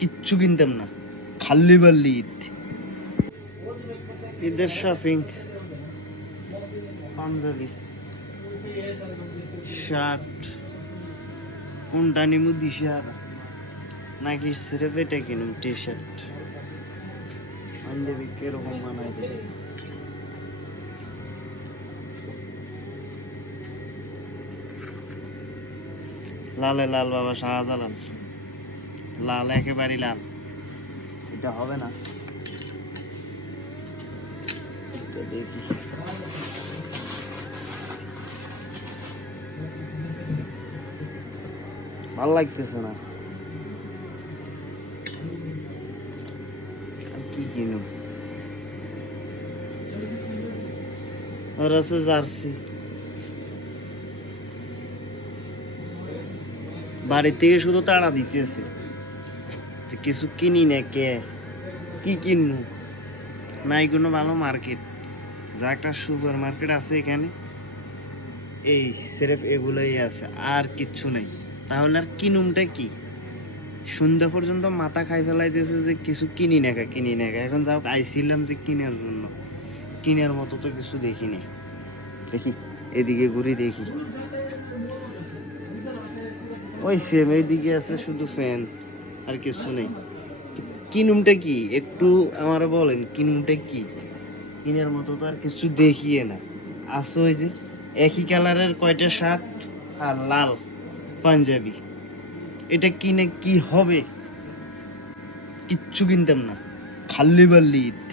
কিচ্ছু কিনতাম না, খাল্লি বাল্লি ঈদ। ঈদের শপিং, পাঞ্জাবি, শার্ট, কোনটা নিমু দিশার নাকি সিরেফ এটা কিনুম, টি শার্ট। পাঞ্জাবি কিরকম বানাই দেবে, লালে লাল বাবা শাহজালাল, লাল একেবারে লাল, এটা হবে না। দেখি ভাল লাগতেছে না, কি কিনুম। আর আছে জার্সি, বাড়ি থেকে শুধু তাড়া দিতেছে যে কিছু কিনি না, কে কি কিনবো, নাই কোনো ভালো মার্কেট। যা একটা সুপার মার্কেট আছে এখানে, এই সিরেফ এগুলোই আছে, আর কিচ্ছু নাই। তাহলে আর কিনুমটা কি? সন্ধ্যা পর্যন্ত মাথা খাই ফেলাইতেছে যে কিছু কিনি না কিনি না। এখন যাও আইছিলাম যে কিনার জন্য, কিনার মতো তো কিছু দেখিনি। দেখি এদিকে ঘুরি, দেখি ওই সেম এইদিকে আছে শুধু ফ্যান, আর কিছু নেই। কিনুমটা কি একটু আমার বলেন, কিনুমটা কি? কিনার মতো তো আর কিছু দেখিয়ে না। আছে ওই যে একই কালারের কয়টা শার্ট আর লাল পাঞ্জাবি, এটা কিনে কি হবে? কিচ্ছু কিনতাম না, খাল্লি বাল্লি ঈদ।